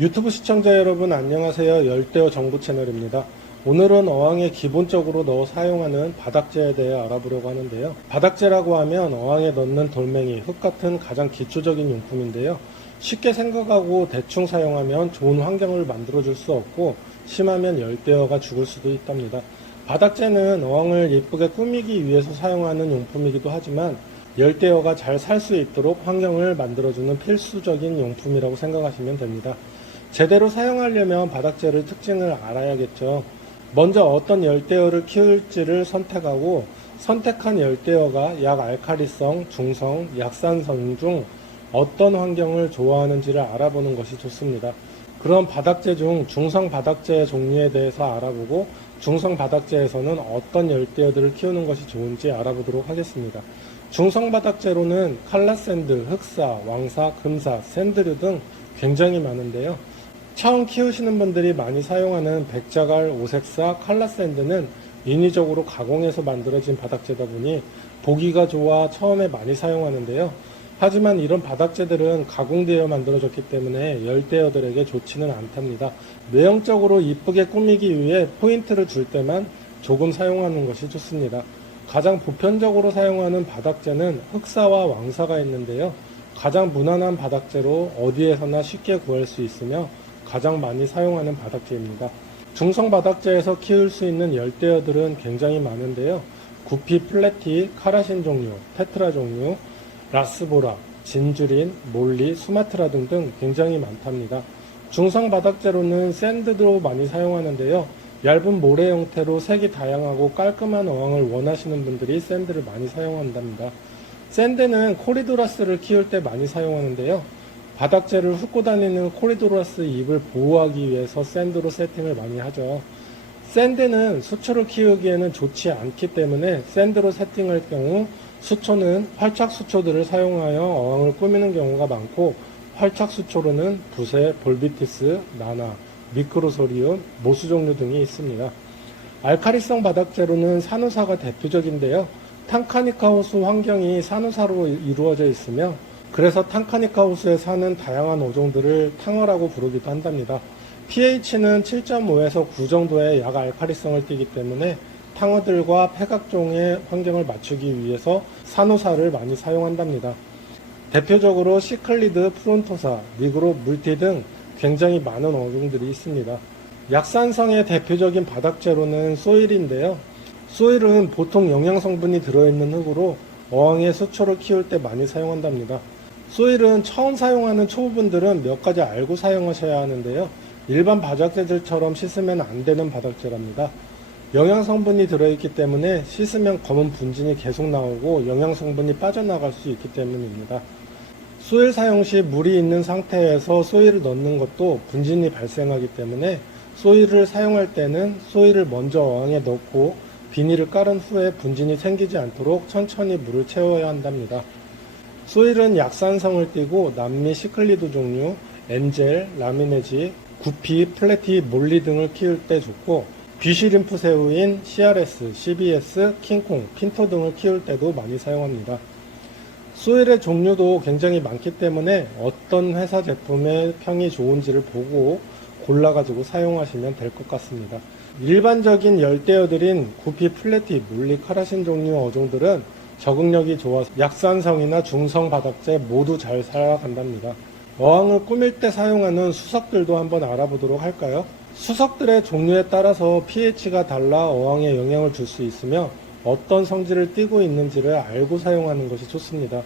유튜브 시청자 여러분 안녕하세요. 열대어 정보 채널입니다. 오늘은 어항에 기본적으로 넣어 사용하는 바닥재에 대해 알아보려고 하는데요. 바닥재라고 하면 어항에 넣는 돌멩이, 흙 같은 가장 기초적인 용품인데요. 쉽게 생각하고 대충 사용하면 좋은 환경을 만들어 줄 수 없고 심하면 열대어가 죽을 수도 있답니다. 바닥재는 어항을 예쁘게 꾸미기 위해서 사용하는 용품이기도 하지만 열대어가 잘 살 수 있도록 환경을 만들어주는 필수적인 용품이라고 생각하시면 됩니다. 제대로 사용하려면 바닥재를 특징을 알아야겠죠. 먼저 어떤 열대어를 키울지를 선택하고 선택한 열대어가 약 알칼리성, 중성, 약산성 중 어떤 환경을 좋아하는지를 알아보는 것이 좋습니다. 그럼 바닥재 중 중성 바닥재 종류에 대해서 알아보고 중성 바닥재에서는 어떤 열대어들을 키우는 것이 좋은지 알아보도록 하겠습니다. 중성 바닥재로는 칼라샌드, 흑사, 왕사, 금사, 샌드류 등 굉장히 많은데요. 처음 키우시는 분들이 많이 사용하는 백자갈, 오색사, 칼라샌드는 인위적으로 가공해서 만들어진 바닥재다 보니 보기가 좋아 처음에 많이 사용하는데요. 하지만 이런 바닥재들은 가공되어 만들어졌기 때문에 열대어들에게 좋지는 않답니다. 외형적으로 이쁘게 꾸미기 위해 포인트를 줄 때만 조금 사용하는 것이 좋습니다. 가장 보편적으로 사용하는 바닥재는 흑사와 왕사가 있는데요. 가장 무난한 바닥재로 어디에서나 쉽게 구할 수 있으며 가장 많이 사용하는 바닥재입니다. 중성 바닥재에서 키울 수 있는 열대어들은 굉장히 많은데요. 구피, 플래티, 카라신 종류, 테트라 종류, 라스보라, 진주린, 몰리, 수마트라 등등 굉장히 많답니다. 중성 바닥재로는 샌드도 많이 사용하는데요. 얇은 모래 형태로 색이 다양하고 깔끔한 어항을 원하시는 분들이 샌드를 많이 사용한답니다. 샌드는 코리도라스를 키울 때 많이 사용하는데요. 바닥재를 훑고 다니는 코리도라스 잎을 보호하기 위해서 샌드로 세팅을 많이 하죠. 샌드는 수초를 키우기에는 좋지 않기 때문에 샌드로 세팅할 경우 수초는 활착 수초들을 사용하여 어항을 꾸미는 경우가 많고 활착 수초로는 부세, 볼비티스, 나나, 미크로소리움, 모수 종류 등이 있습니다. 알카리성 바닥재로는 산호사가 대표적인데요. 탕카니카 호수 환경이 산호사로 이루어져 있으며 그래서 탕카니카 호수에 사는 다양한 어종들을 탕어라고 부르기도 한답니다. pH는 7.5에서 9 정도의 약 알칼리성을 띠기 때문에 탕어들과 폐각종의 환경을 맞추기 위해서 산호사를 많이 사용한답니다. 대표적으로 시클리드, 프론토사, 니그로, 물티 등 굉장히 많은 어종들이 있습니다. 약산성의 대표적인 바닥재로는 소일인데요. 소일은 보통 영양성분이 들어있는 흙으로 어항의 수초를 키울 때 많이 사용한답니다. 소일은 처음 사용하는 초보분들은 몇 가지 알고 사용하셔야 하는데요. 일반 바닥재들처럼 씻으면 안 되는 바닥재랍니다. 영양성분이 들어있기 때문에 씻으면 검은 분진이 계속 나오고 영양성분이 빠져나갈 수 있기 때문입니다. 소일 사용 시 물이 있는 상태에서 소일을 넣는 것도 분진이 발생하기 때문에 소일을 사용할 때는 소일을 먼저 어항에 넣고 비닐을 깔은 후에 분진이 생기지 않도록 천천히 물을 채워야 한답니다. 소일은 약산성을 띠고 남미 시클리드 종류, 엔젤, 라미네지, 구피, 플래티, 몰리 등을 키울 때 좋고 비시림프 새우인 CRS, CBS, 킹콩, 핀토 등을 키울 때도 많이 사용합니다. 소일의 종류도 굉장히 많기 때문에 어떤 회사 제품의 평이 좋은지를 보고 골라가지고 사용하시면 될 것 같습니다. 일반적인 열대어들인 구피, 플래티, 몰리, 카라신 종류 어종들은 적응력이 좋아서 약산성이나 중성 바닥재 모두 잘 살아간답니다. 어항을 꾸밀 때 사용하는 수석들도 한번 알아보도록 할까요? 수석들의 종류에 따라서 pH가 달라 어항에 영향을 줄 수 있으며 어떤 성질을 띠고 있는지를 알고 사용하는 것이 좋습니다.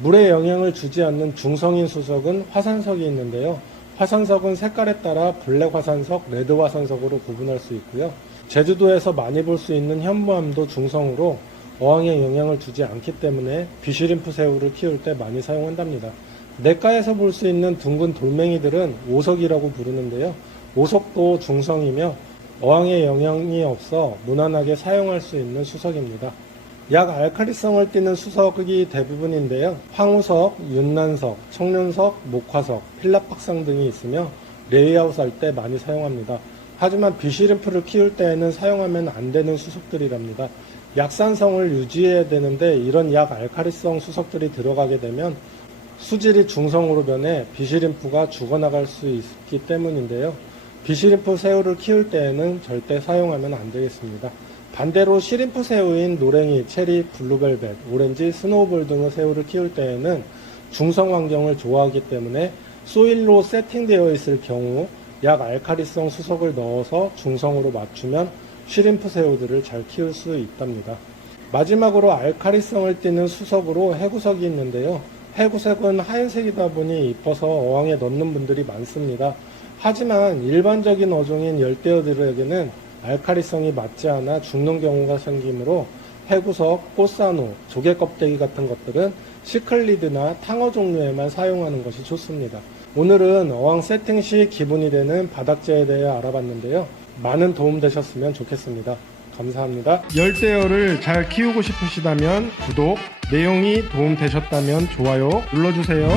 물에 영향을 주지 않는 중성인 수석은 화산석이 있는데요. 화산석은 색깔에 따라 블랙 화산석, 레드 화산석으로 구분할 수 있고요. 제주도에서 많이 볼 수 있는 현무암도 중성으로 어항에 영향을 주지 않기 때문에 비슈림프 새우를 키울 때 많이 사용한답니다. 냇가에서 볼 수 있는 둥근 돌멩이들은 오석이라고 부르는데요. 오석도 중성이며 어항에 영향이 없어 무난하게 사용할 수 있는 수석입니다. 약 알칼리성을 띠는 수석이 대부분인데요. 황우석, 윤난석, 청륜석, 목화석, 필라팍상 등이 있으며 레이아웃 할 때 많이 사용합니다. 하지만 비시림프를 키울 때에는 사용하면 안 되는 수석들이랍니다. 약산성을 유지해야 되는데 이런 약 알칼리성 수석들이 들어가게 되면 수질이 중성으로 변해 비시림프가 죽어나갈 수 있기 때문인데요. 비시림프 새우를 키울 때에는 절대 사용하면 안 되겠습니다. 반대로 시림프 새우인 노랭이, 체리, 블루벨벳, 오렌지, 스노우볼 등의 새우를 키울 때에는 중성 환경을 좋아하기 때문에 소일로 세팅되어 있을 경우 약 알카리성 수석을 넣어서 중성으로 맞추면 시림프 새우들을 잘 키울 수 있답니다. 마지막으로 알카리성을 띠는 수석으로 해구석이 있는데요. 해구석은 하얀색이다 보니 이뻐서 어항에 넣는 분들이 많습니다. 하지만 일반적인 어종인 열대어들에게는 알카리성이 맞지 않아 죽는 경우가 생기므로 해구석, 꽃사노, 조개 껍데기 같은 것들은 시클리드나 탕어 종류에만 사용하는 것이 좋습니다. 오늘은 어항 세팅 시 기본이 되는 바닥재에 대해 알아봤는데요. 많은 도움 되셨으면 좋겠습니다. 감사합니다. 열대어를 잘 키우고 싶으시다면 구독, 내용이 도움 되셨다면 좋아요 눌러주세요.